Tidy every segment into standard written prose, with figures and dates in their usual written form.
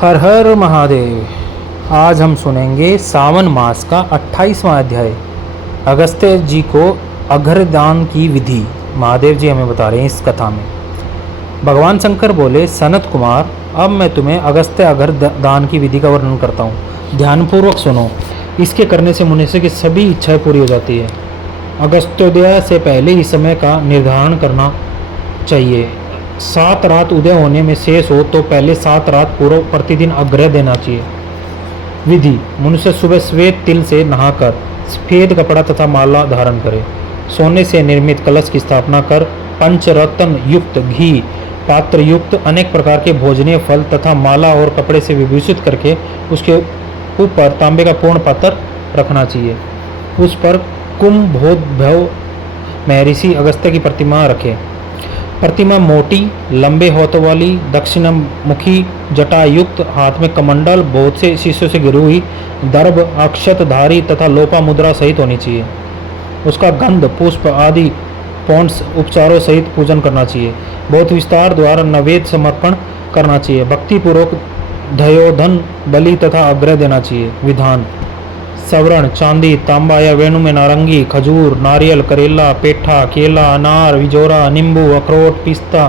हर हर महादेव। आज हम सुनेंगे सावन मास का 28वां अध्याय। अगस्त्य जी को अर्घ्यदान की विधि महादेव जी हमें बता रहे हैं इस कथा में। भगवान शंकर बोले, सनत कुमार, अब मैं तुम्हें अगस्त्य अर्घ्यदान की विधि का वर्णन करता हूँ। ध्यानपूर्वक सुनो। इसके करने से मनुष्य की सभी इच्छाएं पूरी हो जाती है। अगस्त्योदय से पहले ही समय का निर्धारण करना चाहिए। 7 रात उदय होने में शेष हो तो पहले 7 रात पूर्व प्रतिदिन अर्घ्य देना चाहिए। विधि: मनुष्य सुबह श्वेत तिल से नहाकर सफेद कपड़ा तथा माला धारण करे। सोने से निर्मित कलश की स्थापना कर पंचरत्न युक्त घी पात्र युक्त अनेक प्रकार के भोजनीय फल तथा माला और कपड़े से विभूषित करके उसके ऊपर तांबे का पूर्ण पात्र रखना चाहिए। उस पर कुंभोद्भव महर्षि अगस्त्य की प्रतिमा रखें। प्रतिमा मोटी लंबे हाथों वाली दक्षिणमुखी जटा युक्त, हाथ में कमंडल, बहुत से शीशों से घिरी हुई दर्भ अक्षतधारी तथा लोपा मुद्रा सहित होनी चाहिए। उसका गंध पुष्प आदि पौंड्स उपचारों सहित पूजन करना चाहिए। बहुत विस्तार द्वारा नैवेद्य समर्पण करना चाहिए। भक्तिपूर्वक धयोधन बलि तथा अर्घ्य देना चाहिए। विधान: सवर्ण चांदी तांबा या वेणु में नारंगी, खजूर, नारियल, करेला, पेठा, केला, अनार, विजोरा, नींबू, अखरोट, पिस्ता,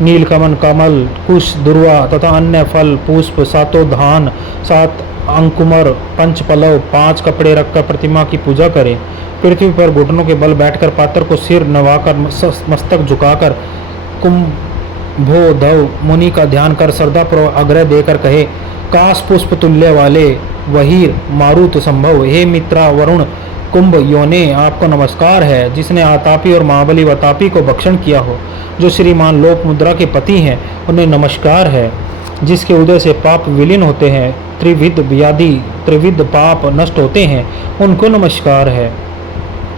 नीलकमल, कमल, कुश, दुर्वा तथा अन्य फल, पुष्प, 7 धान, 7 अंकुमर, 5 पलव, 5 कपड़े रखकर प्रतिमा की पूजा करें। पृथ्वी पर घुटनों के बल बैठकर पात्र को सिर नवाकर मस्तक झुकाकर कुंभोद्भव मुनि का ध्यान कर श्रद्धापूर्वक अर्घ्य देकर कहे, काश पुष्प तुल्य वाले वहीर मारुत संभव, हे मित्रा वरुण कुंभ योने, आपको नमस्कार है। जिसने आतापी और महाबली वतापी को भक्षण किया हो, जो श्रीमान लोक मुद्रा के पति हैं, उन्हें नमस्कार है। जिसके उदय से पाप विलीन होते हैं, त्रिविध व्याधि त्रिविध पाप नष्ट होते हैं, उनको नमस्कार है।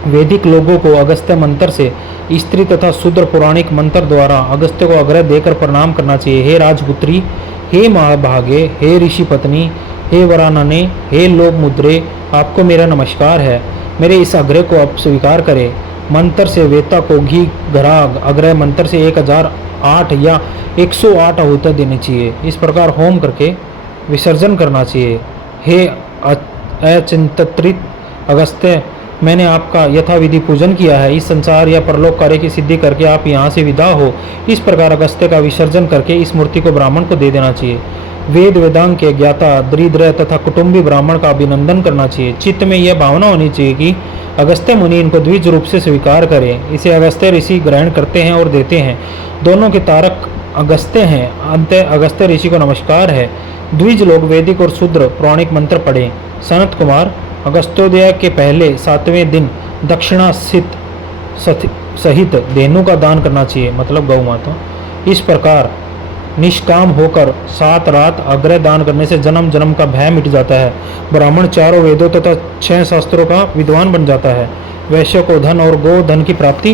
वैदिक लोगों को अगस्त्य मंत्र से स्त्री तथा शूद्र पौराणिक मंत्र द्वारा अगस्त्य को अर्घ्य देकर प्रणाम करना चाहिए। हे राजपुत्री, हे महाभागे, हे ऋषि पत्नी, हे वरानने, हे लोक मुद्रे, आपको मेरा नमस्कार है। मेरे इस अर्घ्य को आप स्वीकार करें। मंत्र से वेता को घी घराग, अर्घ्य मंत्र से 1008 या 108 आहुति देनी चाहिए। इस प्रकार होम करके विसर्जन करना चाहिए। हे अचिंतित अगस्त्य, मैंने आपका यथाविधि पूजन किया है। इस संसार या परलोक कार्य की सिद्धि करके आप यहाँ से विदा हो। इस प्रकार अगस्त्य का विसर्जन करके इस मूर्ति को ब्राह्मण को दे देना चाहिए। वेद वेदांग के ज्ञाता दरिद्र तथा कुटुंबी ब्राह्मण का अभिनंदन करना चाहिए। चित्त में यह भावना होनी चाहिए कि अगस्त्य मुनि इनको द्विज रूप से स्वीकार करें। इसे अगस्त्य ऋषि ग्रहण करते हैं और देते हैं। दोनों के तारक अगस्त्य हैं। अंत अगस्त्य ऋषि को नमस्कार है। द्विज लोग वैदिक और शूद्र पौराणिक मंत्र पढ़ें। सनत कुमार, अगस्त्योदय के पहले 7वें दिन दक्षिणा सहित धेनु का दान करना चाहिए, मतलब गौ माता। इस प्रकार निष्काम होकर 7 रात अर्घ्य दान करने से जन्म जन्म का भय मिट जाता है। ब्राह्मण 4 वेदों तथा 6 शास्त्रों का विद्वान बन जाता है। वैश्य को धन और गो धन की प्राप्ति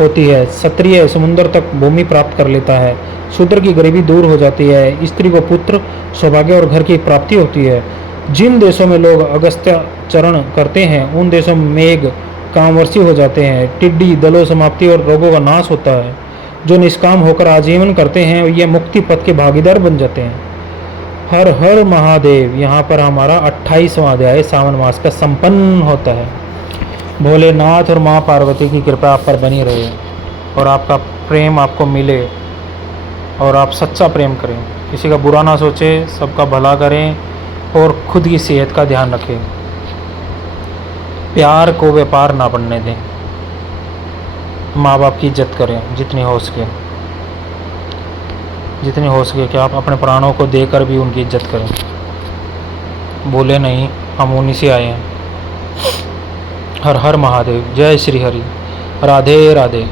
होती है। क्षत्रिय समुद्र तक भूमि प्राप्त कर लेता है। शूद्र की गरीबी दूर हो जाती है। स्त्री को पुत्र, सौभाग्य और घर की प्राप्ति होती है। जिन देशों में लोग अगस्त्याचरण करते हैं, उन देशों में मेघ कामवर्षी हो जाते हैं। टिड्डी दलों समाप्ति और रोगों का नाश होता है। जो निष्काम होकर आजीवन करते हैं, ये मुक्ति पथ के भागीदार बन जाते हैं। हर हर महादेव। यहाँ पर हमारा 28वां अध्याय सावन मास का संपन्न होता है। भोलेनाथ और माँ पार्वती की कृपा आप पर बनी रहे और आपका प्रेम आपको मिले और आप सच्चा प्रेम करें। किसी का बुरा ना सोचें, सबका भला करें और खुद की सेहत का ध्यान रखें। प्यार को व्यापार ना बनने दें। माँ बाप की इज्जत करें जितनी हो सके कि आप अपने प्राणों को देकर भी उनकी इज्जत करें। भूले नहीं, हम उन्हीं से आए हैं। हर हर महादेव। जय श्री हरि। राधे राधे।